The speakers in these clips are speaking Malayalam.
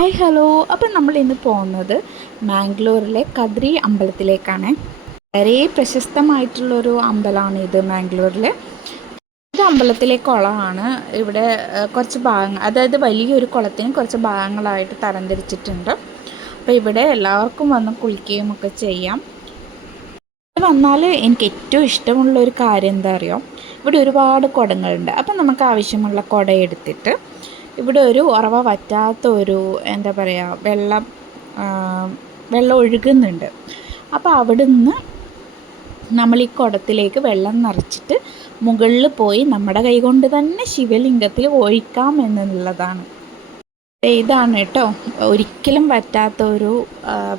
Hi hello. അപ്പം നമ്മൾ ഇന്ന് പോകുന്നത് മാംഗ്ലൂരിലെ കദ്രി അമ്പലത്തിലേക്കാണ്. വളരെ പ്രശസ്തമായിട്ടുള്ളൊരു അമ്പലമാണ് ഇത്. മാംഗ്ലൂരിൽ ഇത് അമ്പലത്തിലെ കുളമാണ്. ഇവിടെ കുറച്ച് ഭാഗങ്ങൾ, അതായത് വലിയൊരു കുളത്തിന് കുറച്ച് ഭാഗങ്ങളായിട്ട് തരംതിരിച്ചിട്ടുണ്ട്. അപ്പോൾ ഇവിടെ എല്ലാവർക്കും വന്ന് കുളിക്കുകയും ഒക്കെ ചെയ്യാം. വന്നാൽ എനിക്ക് ഏറ്റവും ഇഷ്ടമുള്ള ഒരു കാര്യം എന്താ അറിയോ, ഇവിടെ ഒരുപാട് കുടങ്ങളുണ്ട്. അപ്പം നമുക്ക് ആവശ്യമുള്ള കുട എടുത്തിട്ട് ഇവിടെ ഒരു ഉറവ വറ്റാത്ത ഒരു എന്താ പറയുക വെള്ളം ഒഴുകുന്നുണ്ട്. അപ്പോൾ അവിടുന്ന് നമ്മൾ ഈ കുടത്തിലേക്ക് വെള്ളം നിറച്ചിട്ട് മുകളിൽ പോയി നമ്മുടെ കൈകൊണ്ട് തന്നെ ശിവലിംഗത്തിൽ ഒഴിക്കാം എന്നുള്ളതാണ്. ഇതാണ് കേട്ടോ, ഒരിക്കലും വറ്റാത്ത ഒരു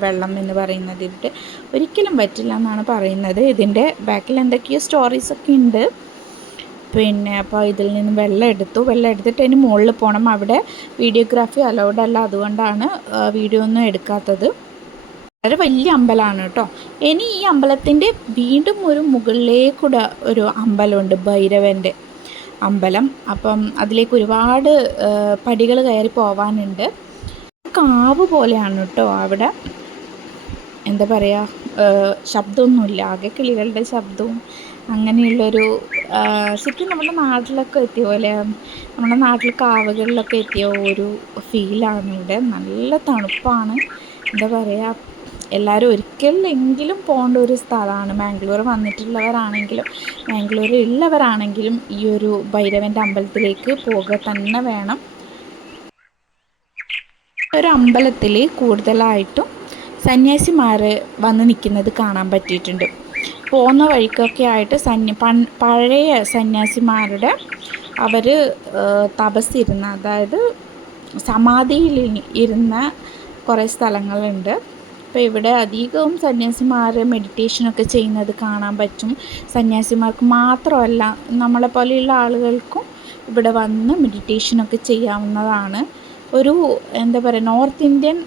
വെള്ളം എന്ന് പറയുന്നത്. ഇതിട്ട് ഒരിക്കലും പറ്റില്ല എന്നാണ് പറയുന്നത്. ഇതിൻ്റെ ബാക്കിൽ എന്തൊക്കെയോ സ്റ്റോറീസൊക്കെ ഉണ്ട്. അപ്പോൾ ഇതിൽ നിന്ന് വെള്ളം എടുത്തിട്ട് അതിന് മുകളിൽ പോകണം. അവിടെ വീഡിയോഗ്രാഫി അലൗഡ് അല്ല, അതുകൊണ്ടാണ് വീഡിയോ ഒന്നും എടുക്കാത്തത്. വളരെ വലിയ അമ്പലമാണ് കേട്ടോ. ഇനി ഈ അമ്പലത്തിൻ്റെ വീണ്ടും ഒരു മുകളിലേക്കൂടെ ഒരു അമ്പലമുണ്ട്, ഭൈരവൻ്റെ അമ്പലം. അപ്പം അതിലേക്ക് ഒരുപാട് പടികൾ കയറി പോവാനുണ്ട്. കാവ് പോലെയാണ് കേട്ടോ. അവിടെ എന്താ പറയുക, ശബ്ദമൊന്നുമില്ല, ആകെ കിളികളുടെ ശബ്ദവും അങ്ങനെയുള്ളൊരു ശരിക്കും നമ്മുടെ നാട്ടിലൊക്കെ എത്തിയ പോലെ, നമ്മുടെ നാട്ടിൽ കാവുകളിലൊക്കെ എത്തിയ ഒരു ഫീലാണ് ഇവിടെ. നല്ല തണുപ്പാണ്. എന്താ പറയുക, എല്ലാവരും ഒരിക്കലെങ്കിലും പോകേണ്ട ഒരു സ്ഥലമാണ്. മാംഗ്ലൂർ വന്നിട്ടുള്ളവരാണെങ്കിലും മാംഗ്ലൂരിൽ ഉള്ളവരാണെങ്കിലും ഈ ഒരു ഭൈരവൻ്റെ അമ്പലത്തിലേക്ക് പോകുക തന്നെ വേണം. ഒരു അമ്പലത്തിൽ കൂടുതലായിട്ടും സന്യാസിമാർ വന്ന് നിൽക്കുന്നത് കാണാൻ പറ്റിയിട്ടുണ്ട്. പോകുന്ന വഴിക്കൊക്കെ ആയിട്ട് പഴയ സന്യാസിമാരുടെ അവർ തപസ്സിരുന്ന, അതായത് സമാധിയിൽ ഇരുന്ന കുറേ സ്ഥലങ്ങളുണ്ട്. അപ്പോൾ ഇവിടെ അധികവും സന്യാസിമാർ മെഡിറ്റേഷനൊക്കെ ചെയ്യുന്നത് കാണാൻ പറ്റും. സന്യാസിമാർക്ക് മാത്രമല്ല, നമ്മളെപ്പോലെയുള്ള ആളുകൾക്കും ഇവിടെ വന്ന് മെഡിറ്റേഷനൊക്കെ ചെയ്യാവുന്നതാണ്. ഒരു എന്താ പറയുക, നോർത്ത് ഇന്ത്യൻ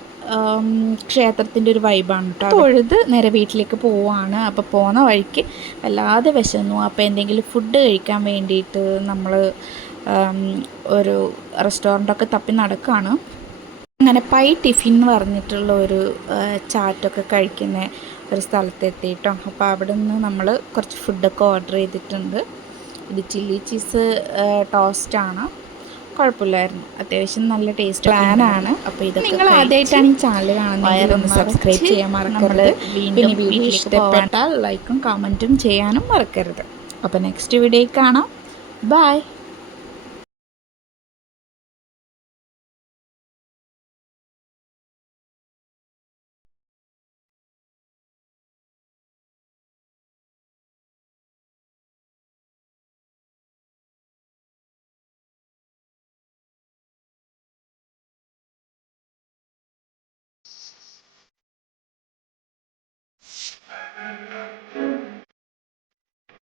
ക്ഷേത്രത്തിൻ്റെ ഒരു വൈബാണ് കേട്ടോ. തൊഴുത് നേരെ വീട്ടിലേക്ക് പോവുകയാണ്. അപ്പോൾ പോകുന്ന വഴിക്ക് വല്ലാതെ വിശന്നു. അപ്പോൾ എന്തെങ്കിലും ഫുഡ് കഴിക്കാൻ വേണ്ടിയിട്ട് നമ്മൾ ഒരു റെസ്റ്റോറൻറ്റൊക്കെ തപ്പി നടക്കുകയാണ്. അങ്ങനെ പൈ ടിഫിൻ എന്ന് പറഞ്ഞിട്ടുള്ള ഒരു ചാറ്റൊക്കെ കഴിക്കുന്ന ഒരു സ്ഥലത്തെത്തിയിട്ടോ. അപ്പോൾ അവിടെ നിന്ന് നമ്മൾ കുറച്ച് ഫുഡൊക്കെ ഓർഡർ ചെയ്തിട്ടുണ്ട്. ഇത് ചില്ലി ചീസ് ടോസ്റ്റാണ്. കുഴപ്പമില്ലായിരുന്നു, അത്യാവശ്യം നല്ല ടേസ്റ്റ് പ്ലാനാണ്. അപ്പോൾ ഇത് നിങ്ങൾ ആദ്യമായിട്ടാണ് ഈ ചാനൽ കാണുന്നത്, ഒന്ന് സബ്സ്ക്രൈബ് ചെയ്യാൻ മറക്കരുത്. പിന്നെ വീഡിയോ ഇഷ്ടപ്പെട്ടാൽ ലൈക്കും കമൻറ്റും ചെയ്യാനും മറക്കരുത്. അപ്പോൾ നെക്സ്റ്റ് വീഡിയോയിൽ കാണാം. ബൈ.